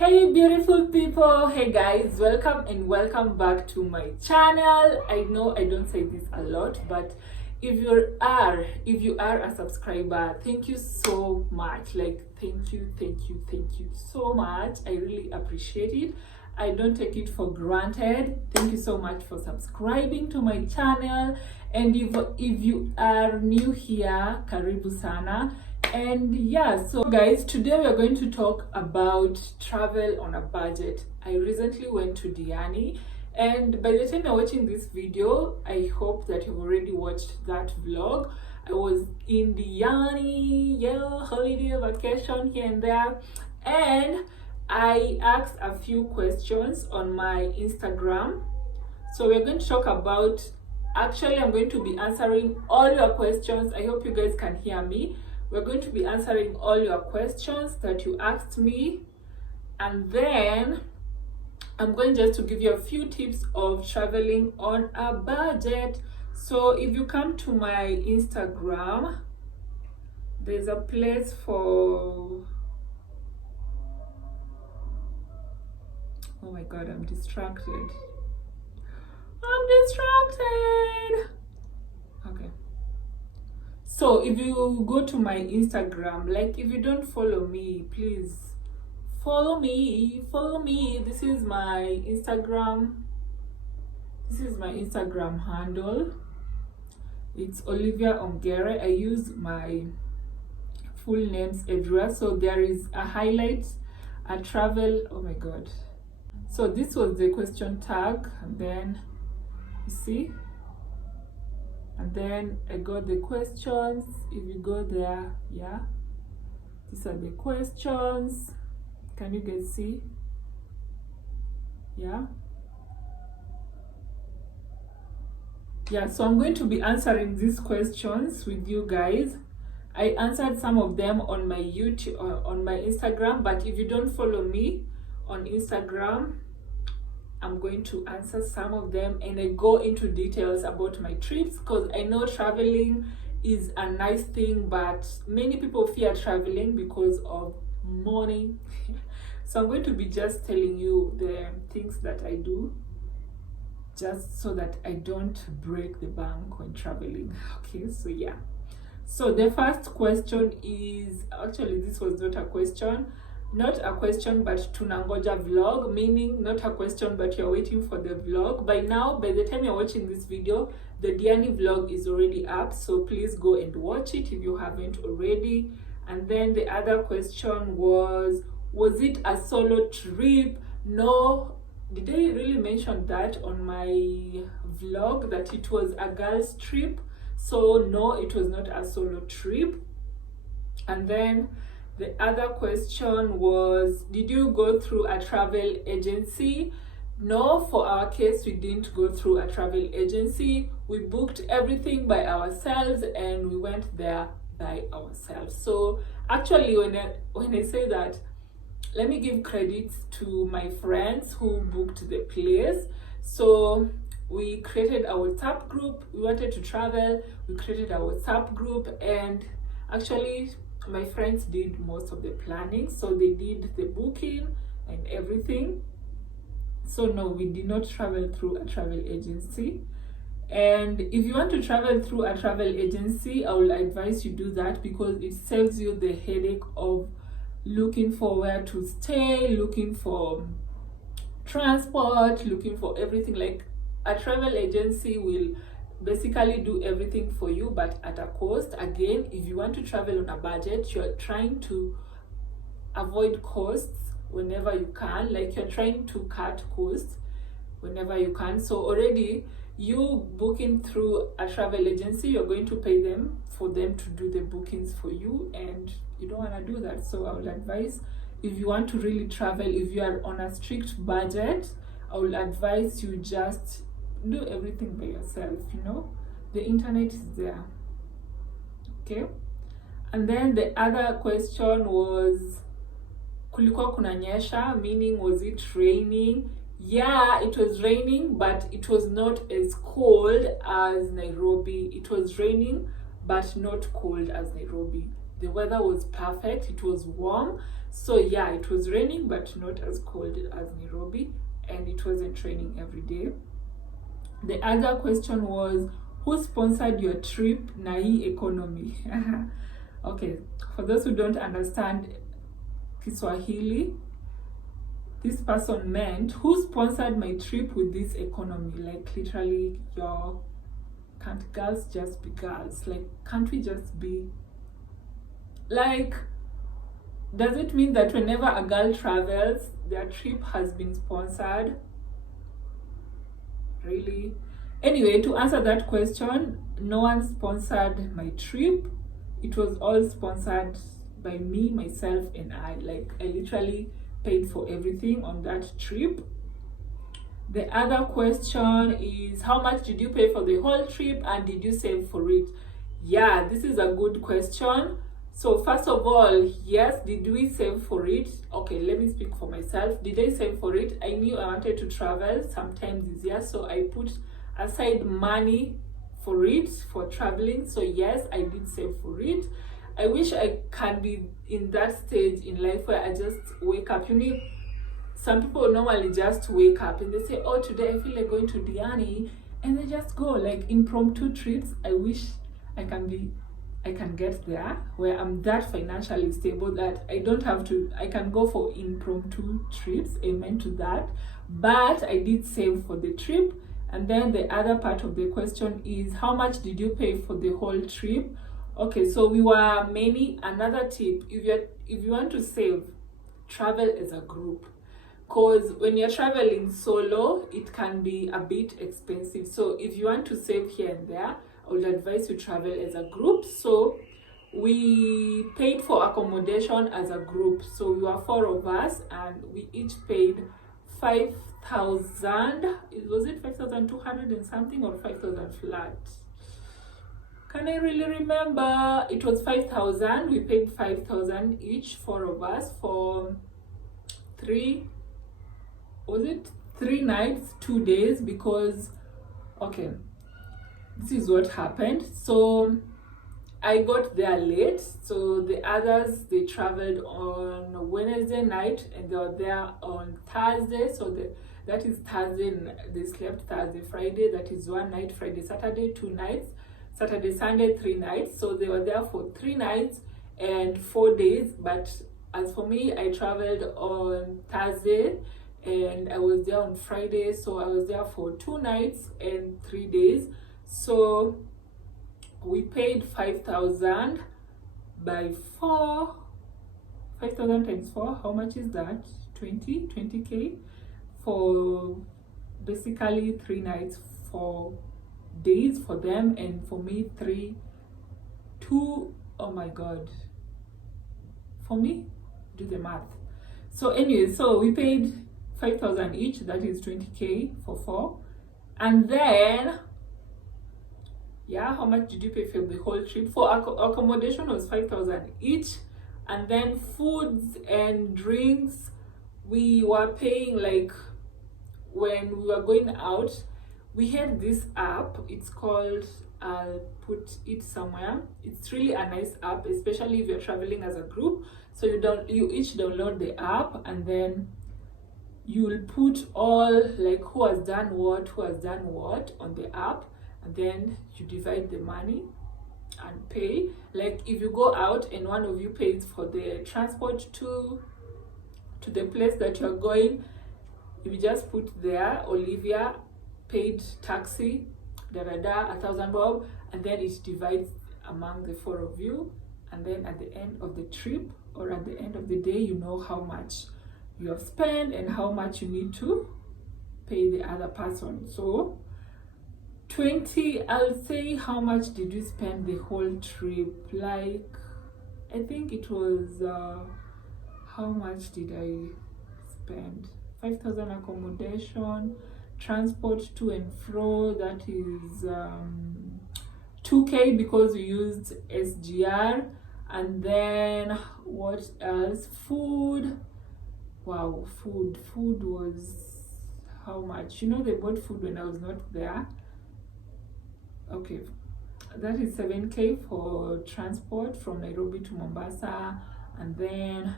Hey beautiful people, hey guys, welcome and welcome back to my channel. I know I don't say this a lot, but if you are a subscriber, thank you so much. Like thank you so much. I really appreciate it. I don't take it for granted. Thank you so much for subscribing to my channel. And if you are new here, karibu sana. And yeah, so guys, today we are going to talk about travel on a budget. I recently went to Diani, and by the time you're watching this video, I hope that you've already watched that vlog. I was in Diani, holiday vacation here and there, and I asked a few questions on my Instagram. So we're going to talk about, actually I'm going to be answering all your questions. I hope you guys can hear me. We're going to be answering all your questions that you asked me, and then I'm going just to give you a few tips of traveling on a budget. So if you come to my Instagram, there's a place for, oh my god, I'm distracted. Okay. So if you go to my Instagram, like if you don't follow me, please follow me. This is my Instagram handle. It's Oliviah Ongere. I use my full names everywhere. So there is a highlight, a travel, oh my god. So this was the question tag, and then you see, and then I got the questions. If you go there, yeah, these are the questions. Can you guys see? Yeah, so I'm going to be answering these questions with you guys. I answered some of them on my YouTube, on my Instagram, but if you don't follow me on Instagram, I'm going to answer some of them, and I go into details about my trips, because I know traveling is a nice thing, but many people fear traveling because of money. So I'm going to be just telling you the things that I do, just so that I don't break the bank when traveling. Okay, so yeah. So the first question is, actually this was not a question, but tunangoja vlog, meaning not a question, but you're waiting for the vlog. By now, by the time you're watching this video, the Diani vlog is already up, so please go and watch it if you haven't already. And then the other question was it a solo trip? No. Did I really mention that on my vlog, that it was a girls trip? So no, it was not a solo trip. And then the other question was, did you go through a travel agency? No, for our case, we didn't go through a travel agency. We booked everything by ourselves and we went there by ourselves. So actually, when I say that, let me give credit to my friends who booked the place. So we created our WhatsApp group. We wanted to travel. We created our WhatsApp group, and actually my friends did most of the planning, so they did the booking and everything. So no, we did not travel through a travel agency. And if you want to travel through a travel agency, I will advise you do that, because it saves you the headache of looking for where to stay, looking for transport, looking for everything. Like a travel agency will basically do everything for you, but at a cost. Again, if you want to travel on a budget, you're trying to avoid costs whenever you can, like you're trying to cut costs whenever you can. So already you booking through a travel agency, you're going to pay them for them to do the bookings for you, and you don't want to do that. So I would advise, if you want to really travel, if you are on a strict budget, I will advise you just do everything by yourself. You know, the internet is there. Okay. And then the other question was, kulikuwa kunanyesha, meaning was it raining? Yeah, it was raining, but it was not as cold as Nairobi. It was raining, but not cold as Nairobi. The weather was perfect. It was warm. So yeah, it was raining, but not as cold as Nairobi, and it wasn't raining every day. The other question was, who sponsored your trip na hii economy? Okay, for those who don't understand Kiswahili, this person meant, who sponsored my trip with this economy? Like literally, can't girls just be girls? Like, can't we just be like, does it mean that whenever a girl travels, their trip has been sponsored? Really? Anyway, to answer that question, no one sponsored my trip. It was all sponsored by me, myself, and I. Like, I literally paid for everything on that trip. The other question is, how much did you pay for the whole trip, and did you save for it? Yeah, this is a good question. So first of all, yes, did we save for it? Okay, let me speak for myself. Did I save for it? I knew I wanted to travel sometime this year, so I put aside money for it, for traveling. So yes, I did save for it. I wish I can be in that stage in life where I just wake up. You know, some people normally just wake up and they say, oh, today I feel like going to Diani, and they just go, like impromptu trips. I wish I can get there where I'm that financially stable that I don't have to, I can go for impromptu trips. Amen to that. But I did save for the trip. And then the other part of the question is, how much did you pay for the whole trip? Okay, so we were many. Another tip, if you want to save, travel as a group. Because when you're traveling solo, it can be a bit expensive. So if you want to save here and there, I would advise you travel as a group. So we paid for accommodation as a group. So we were 4 of us, and we each paid 5,000. Was it 5,200 and something, or 5,000 flat? Can I really remember? It was 5,000. We paid 5,000 each, 4 of us, for 3 nights, 2 days, because, okay, this is what happened. So I got there late, so the others, they traveled on Wednesday night and they were there on Thursday. So that is Thursday, they slept Thursday, Friday, that is 1 night, Friday, Saturday, 2 nights, Saturday, Sunday, 3 nights. So they were there for 3 nights and 4 days. But as for me, I traveled on Thursday and I was there on Friday, so I was there for 2 nights and 3 days. So we paid 5,000 by 4. 5,000 times 4, how much is that? 20k for basically 3 nights, 4 days for them, and for me 2. Oh my god, for me, do the math. So anyway, so we paid 5,000 each, that is 20k for 4. And then, yeah, how much did you pay for the whole trip? For accommodation was 5,000 each, and then foods and drinks, we were paying, like, when we were going out, we had this app. It's called, I'll put it somewhere. It's really a nice app, especially if you're traveling as a group. So you each download the app, and then you'll put all, like, who has done what on the app, and then you divide the money and pay. Like, if you go out and one of you pays for the transport to the place that you're going, you just put there, Olivia paid taxi, 1,000 bob, and then it divides among the 4 of you. And then at the end of the trip, or at the end of the day, you know how much you have spent and how much you need to pay the other person. So 20, I'll say, how much did you spend the whole trip? Like, I think it was, how much did I spend? 5,000 accommodation, transport to and fro, that is 2k because we used SGR. And then what else? Food. Wow, food was how much? You know, they bought food when I was not there. Okay, that is 7k for transport from Nairobi to Mombasa. And then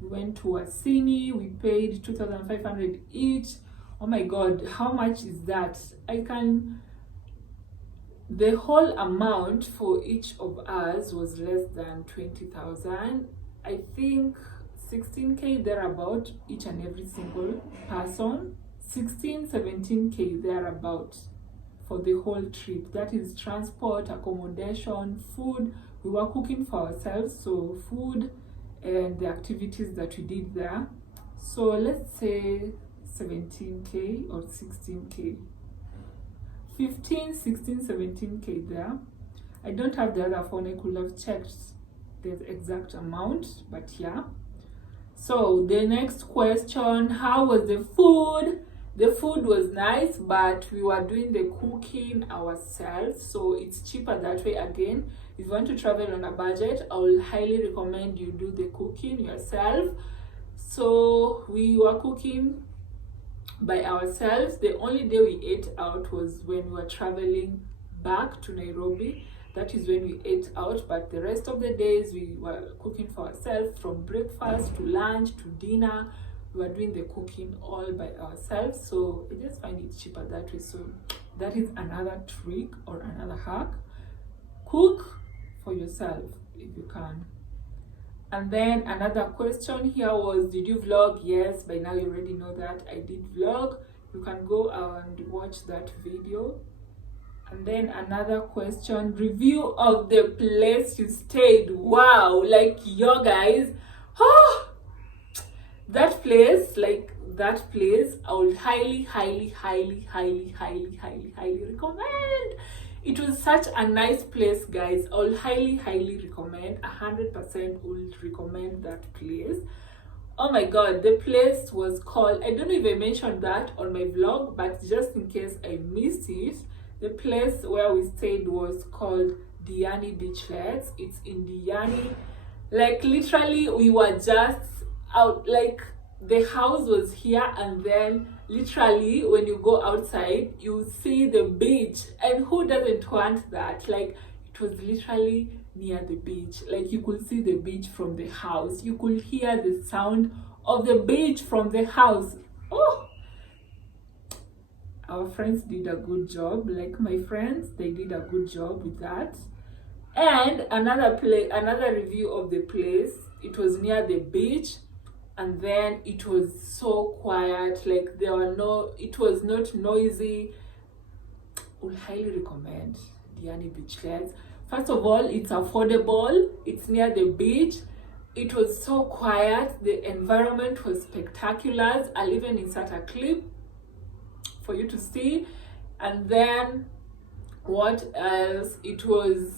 We went to Asini, we paid 2,500 each. Oh my god, how much is that? The whole amount for each of us was less than 20,000. I think 16k thereabout, each and every single person. 17k thereabout for the whole trip. That is transport, accommodation, food. We were cooking for ourselves, so food and the activities that we did there. So let's say 17k or 16k. 15, 16, 17k there. I don't have the other phone. I could have checked the exact amount, but yeah. So the next question, how was the food? The food was nice, but we were doing the cooking ourselves, so it's cheaper that way. Again, if you want to travel on a budget, I will highly recommend you do the cooking yourself. So we were cooking by ourselves. The only day we ate out was when we were traveling back to Nairobi. That is when we ate out, but the rest of the days we were cooking for ourselves, from breakfast to lunch to dinner. We were doing the cooking all by ourselves, so I just find it cheaper that way. So that is another trick or another hack. Cook for yourself if you can. And then another question here was, did you vlog? Yes, by now you already know that I did vlog. You can go and watch that video. And then another question, review of the place you stayed. Wow, like yo guys, that place, I would highly recommend. It was such a nice place, guys. I would highly recommend. 100% would recommend that place. Oh my god, the place was called, I don't know if I mentioned that on my vlog, but just in case I missed it, the place where we stayed was called Diani Beachlets. It's in Diani. Like literally we were just out, like the house was here, and then literally when you go outside you see the beach, and who doesn't want that? Like it was literally near the beach. Like you could see the beach from the house, you could hear the sound of the beach from the house. Oh, our friends did a good job. Like my friends, they did a good job with that. And another review of the place, it was near the beach, and then it was so quiet. Like it was not noisy. Would highly recommend Diani Beachlets. First of all, it's affordable, it's near the beach, it was so quiet, the environment was spectacular. I'll even insert a clip for you to see. And then what else? It was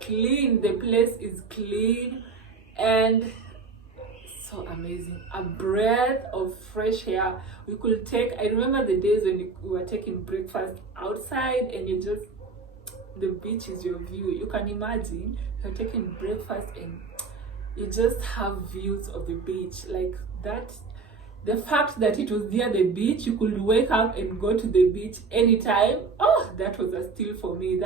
clean. The place is clean and so amazing. A breath of fresh air we could take. I remember the days when we were taking breakfast outside and the beach is your view. You can imagine you're taking breakfast and you just have views of the beach like that. The fact that it was near the beach, you could wake up and go to the beach anytime. Oh, that was a steal for me.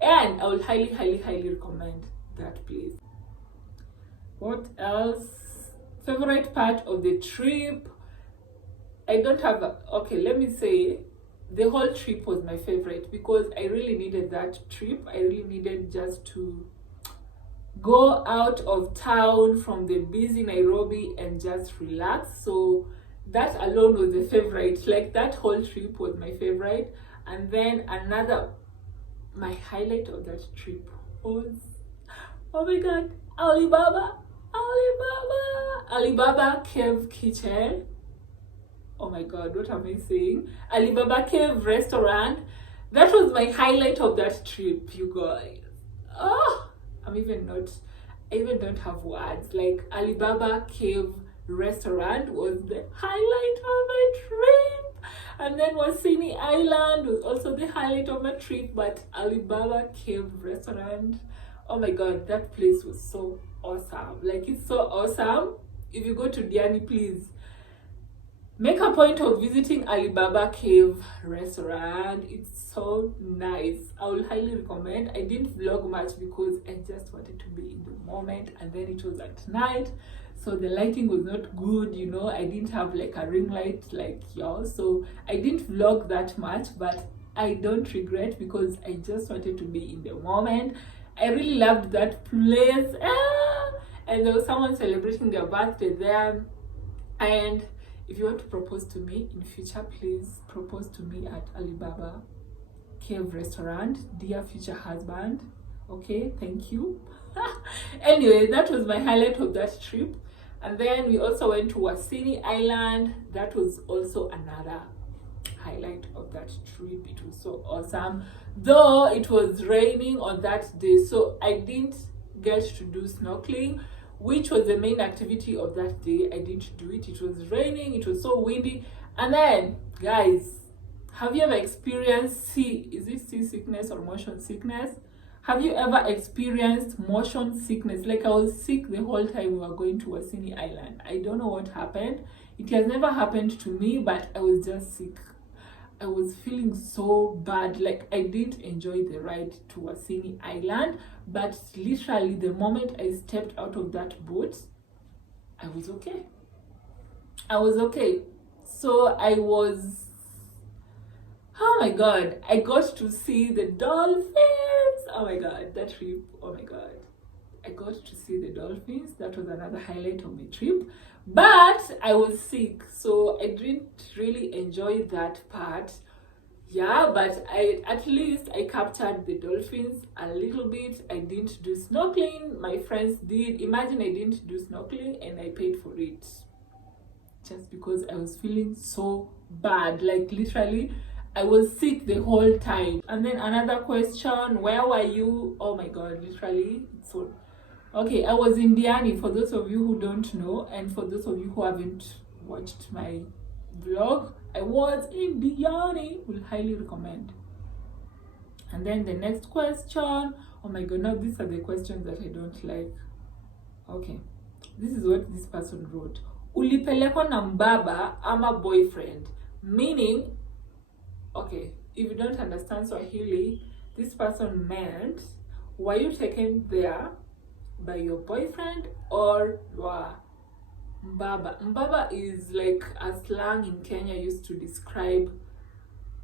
And I would highly recommend that place. What else? Favorite part of the trip? I don't have okay, let me say the whole trip was my favorite because I really needed that trip. I really needed just to go out of town from the busy Nairobi and just relax. So that alone was a favorite. Like that whole trip was my favorite. And then my highlight of that trip was, oh my god, Alibaba Cave Kitchen. Oh my god, what am I saying? Alibaba Cave Restaurant. That was my highlight of that trip, you guys. Oh, I even don't have words. Like Alibaba Cave Restaurant was the highlight of my trip. And then Wasini Island was also the highlight of my trip, but Alibaba Cave Restaurant, oh my god, that place was so awesome. Like it's so awesome. If you go to Diani, please Make a point of visiting Alibaba Cave restaurant. It's so nice. I will highly recommend. I didn't vlog much because I just wanted to be in the moment, and then it was at night, so the lighting was not good, you know. I didn't have like a ring light like y'all, so I didn't vlog that much, but I don't regret because I just wanted to be in the moment. I really loved that place. And there was someone celebrating their birthday there. And if you want to propose to me in future, please propose to me at Alibaba Cave restaurant, dear future husband. Okay, thank you. Anyway, that was my highlight of that trip. And then we also went to Wasini Island. That was also another highlight of that trip. It was so awesome, though it was raining on that day, so I didn't get to do snorkeling, which was the main activity of that day. I didn't do it. It was raining, it was so windy. And then, guys, have you ever experienced seasickness or motion sickness? Have you ever experienced motion sickness? Like, I was sick the whole time we were going to Wasini Island. I don't know what happened. It has never happened to me, but I was just sick. I was feeling so bad. Like, I didn't enjoy the ride to Wasini Island, but literally the moment I stepped out of that boat, I was okay. I was okay. So I was, oh my god, I got to see the dolphins. Oh my god, that trip, oh my god. I got to see the dolphins. That was another highlight of my trip. But I was sick, so I didn't really enjoy that part. Yeah, but at least I captured the dolphins a little bit. I didn't do snorkeling. My friends did. Imagine I didn't do snorkeling and I paid for it. Just because I was feeling so bad. Like, literally, I was sick the whole time. And then another question, where were you? Oh my god, literally, so okay, I was in Diani, for those of you who don't know, and for those of you who haven't watched my vlog, I was in Diani. Will highly recommend. And then the next question, oh my god, now these are the questions that I don't like. Okay, this is what this person wrote. Ulipelekwa na mbaba ama boyfriend, meaning, okay, if you don't understand Swahili, this person meant, were you taken there by your boyfriend or mbaba? Mbaba is like a slang in Kenya used to describe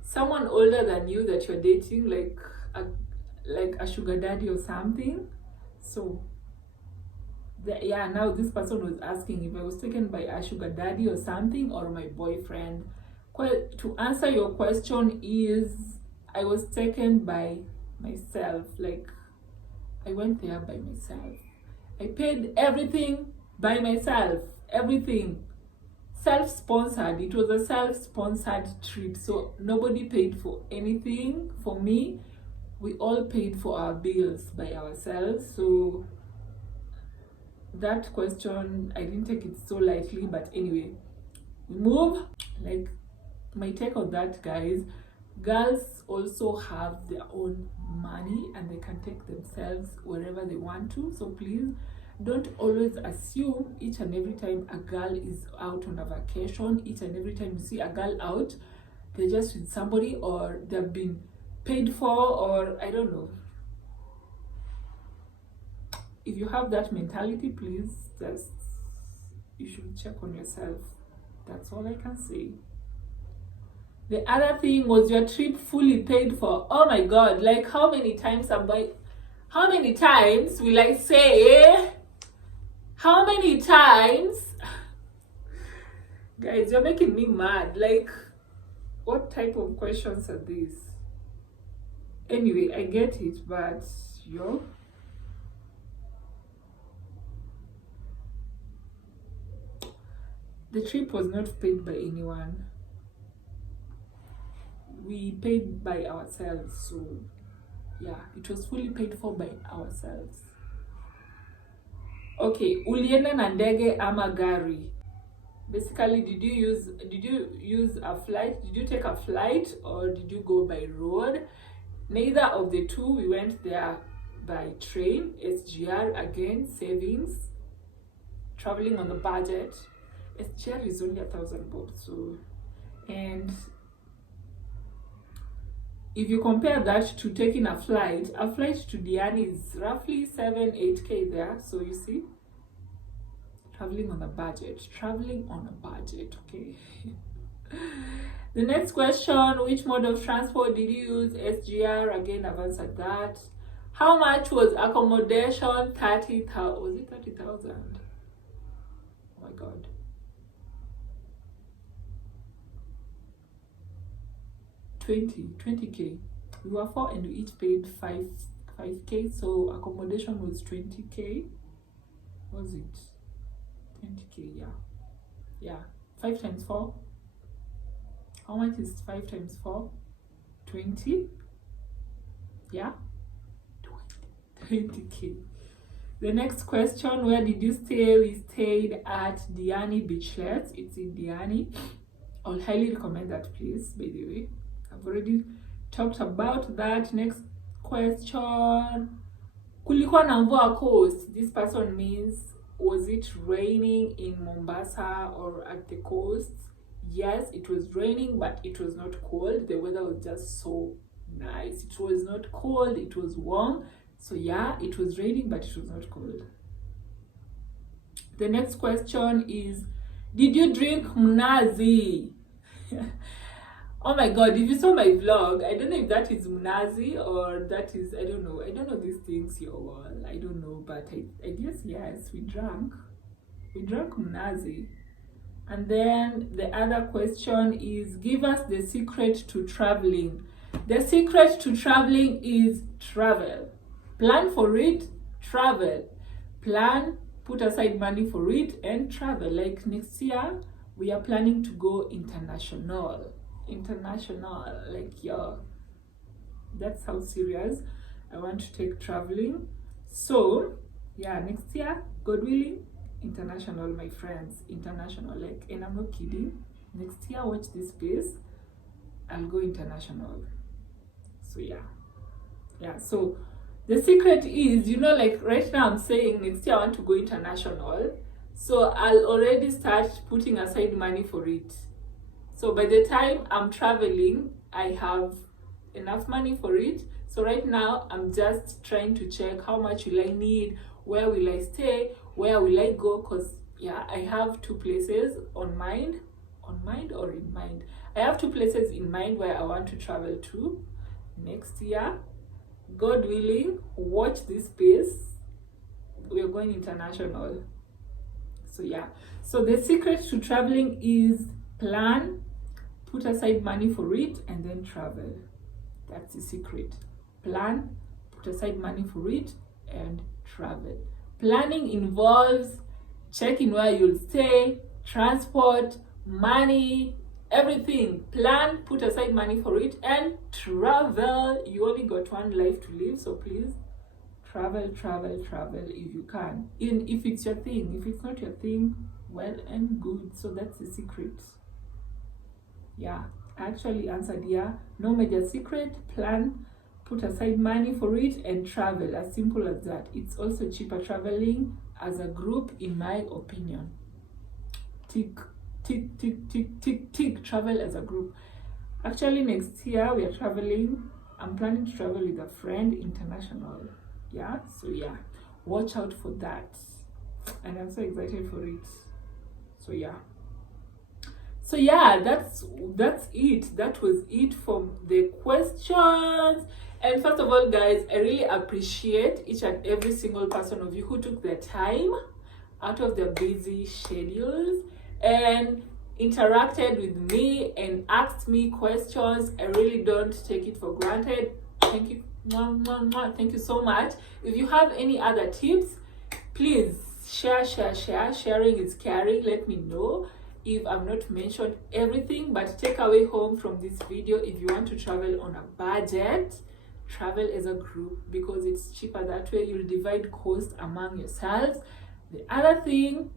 someone older than you that you're dating, like a sugar daddy or something. So yeah, now this person was asking if I was taken by a sugar daddy or something or my boyfriend. To answer your question is, I was taken by myself. Like, I went there by myself. I paid everything by myself. Everything. Self-sponsored. It was a self-sponsored trip. So nobody paid for anything for me. We all paid for our bills by ourselves. So that question, I didn't take it so lightly. But anyway, we move. Like, my take on that, guys, girls also have their own money and they can take themselves wherever they want to. So please don't always assume each and every time a girl is out on a vacation, each and every time you see a girl out, they're just with somebody or they've been paid for, or I don't know. If you have that mentality, please just, you should check on yourself. That's all I can say. The other thing was your trip fully paid for. Oh my god, like how many times will I say? How many times? Guys, you're making me mad. Like, what type of questions are these? Anyway, I get it, but yo. The trip was not paid by anyone. We paid by ourselves, so yeah, it was fully paid for by ourselves. Okay, ulienda na ndege ama gari? Basically, did you use a flight? Did you take a flight or did you go by road? Neither of the two. We went there by train. SGR, again, savings, traveling on the budget. SGR is only 1,000 bob. So, and if you compare that to taking a flight to Diani is roughly 7-8K there. So you see, traveling on a budget, okay. The next question, which mode of transport did you use? SGR, again, I've answered that. How much was accommodation? 30,000. Was it 30,000? Oh my God. 20K. We were 4 and we each paid 5K, so accommodation was 20K. Was it 20K? Yeah. 5 times 4. How much is 5 times 4? 20. Yeah, 20K. The next question, where did you stay? We stayed at Diani Beachlets. It's in Diani. I'll highly recommend that place, by the way. I've already talked about that. Next question, kulikuwa na mvua coast. This person means, was it raining in Mombasa or at the coast? Yes, it was raining, but it was not cold. The weather was just so nice. It was not cold, it was warm. So yeah, it was raining, but it was not cold. The next question is, did you drink mnazi? Oh my God, if you saw my vlog, I don't know if that is mnazi or that is, I don't know these things here, well, I don't know, but I guess yes, we drank mnazi. And then the other question is, give us the secret to traveling. The secret to traveling is travel. Plan for it, travel. Plan, put aside money for it, and travel. Like next year, we are planning to go international. Like, yeah, that's how serious I want to take traveling. So yeah, next year, God willing, international, my friends, international. Like, and I'm not kidding, next year, watch this space, I'll go international. So yeah, so the secret is, like right now I'm saying next year I want to go international, so I'll already start putting aside money for it. So by the time I'm traveling, I have enough money for it. So right now I'm just trying to check how much will I need, where will I stay, where will I go, because yeah, I have 2 places in mind. I have 2 places in mind where I want to travel to next year. God willing, watch this space, we're going international. So yeah, so the secret to traveling is plan, put aside money for it, and then travel. That's the secret. Plan, put aside money for it, and travel. Planning involves checking where you'll stay, transport, money, everything. Plan, put aside money for it, and travel. You only got one life to live, so please travel if you can. Even if it's your thing. If it's not your thing, well and good. So that's the secret. Yeah, I actually answered yeah. No major secret. Plan, put aside money for it, and travel. As simple as that. It's also cheaper traveling as a group, in my opinion. Tick. Travel as a group. Actually, next year we are traveling. I'm planning to travel with a friend international. Yeah, so yeah, watch out for that. And I'm so excited for it. So yeah, that's it. That was it from the questions. And first of all, guys, I really appreciate each and every single person of you who took their time out of their busy schedules and interacted with me and asked me questions. I really don't take it for granted. Thank you. Thank you so much. If you have any other tips, please share. Sharing is caring. Let me know if I've not mentioned everything. But take away home from this video, if you want to travel on a budget, travel as a group, because it's cheaper that way. You'll divide cost among yourselves. The other thing,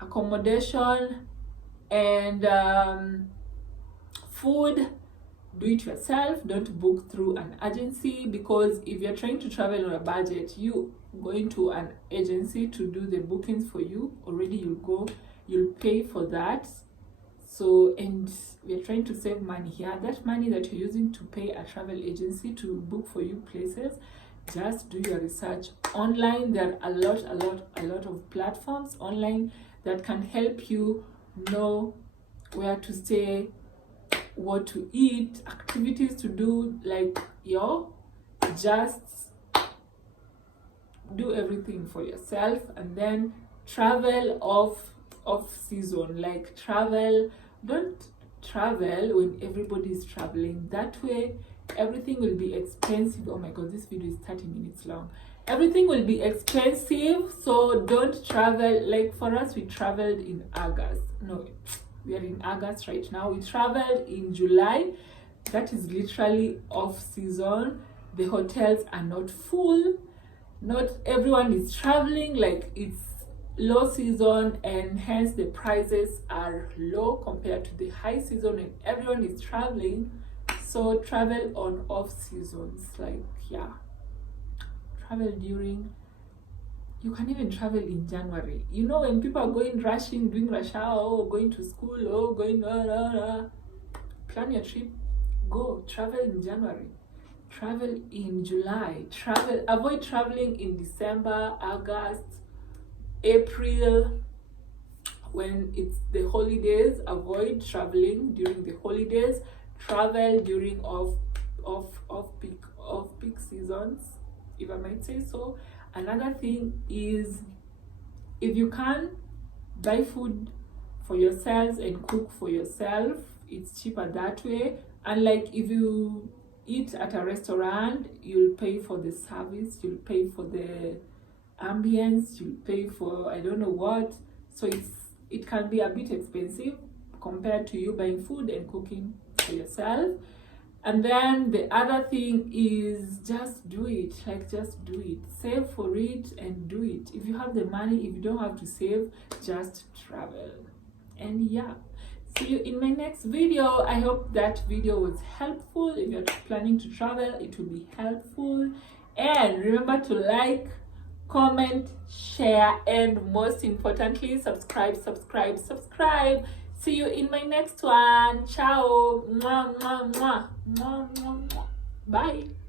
accommodation and food, do it yourself. Don't book through an agency, because if you're trying to travel on a budget, you going to an agency to do the bookings for you, already you'll pay for that. So, and we're trying to save money here. That money that you're using to pay a travel agency to book for you places, just do your research online. There are a lot of platforms online that can help you know where to stay, what to eat, activities to do. Like, just do everything for yourself, and then travel off season. Like, don't travel when everybody is traveling. That way everything will be expensive. Oh my god, this video is 30 minutes long. Everything will be expensive, so don't travel. Like, for us, we traveled in August. No, we are in August right now. We traveled in July. That is literally off season. The hotels are not full. Not everyone is traveling. Like, it's low season, and hence the prices are low compared to the high season, and everyone is traveling. So travel on off seasons. Like, travel during, you can even travel in January. When people are going rushing, doing rush hour, or going to school, or going plan your trip. Go travel in January, travel in July, avoid traveling in December, August, April, when it's the holidays. Avoid traveling during the holidays. Travel during off peak seasons, if I might say so. Another thing is, if you can buy food for yourselves and cook for yourself, it's cheaper that way. And like, if you eat at a restaurant, you'll pay for the service, you'll pay for the ambience, you'll pay for I don't know what. So it can be a bit expensive compared to you buying food and cooking for yourself. And then the other thing is, just do it. Like, just do it. Save for it and do it. If you have the money, if you don't have to save, just travel. And see you in my next video. I hope that video was helpful. If you're planning to travel, it will be helpful. And remember to like, comment, share, and most importantly, subscribe. See you in my next one. Ciao. Mwah, mwah, mwah. Mwah, mwah, mwah. Bye.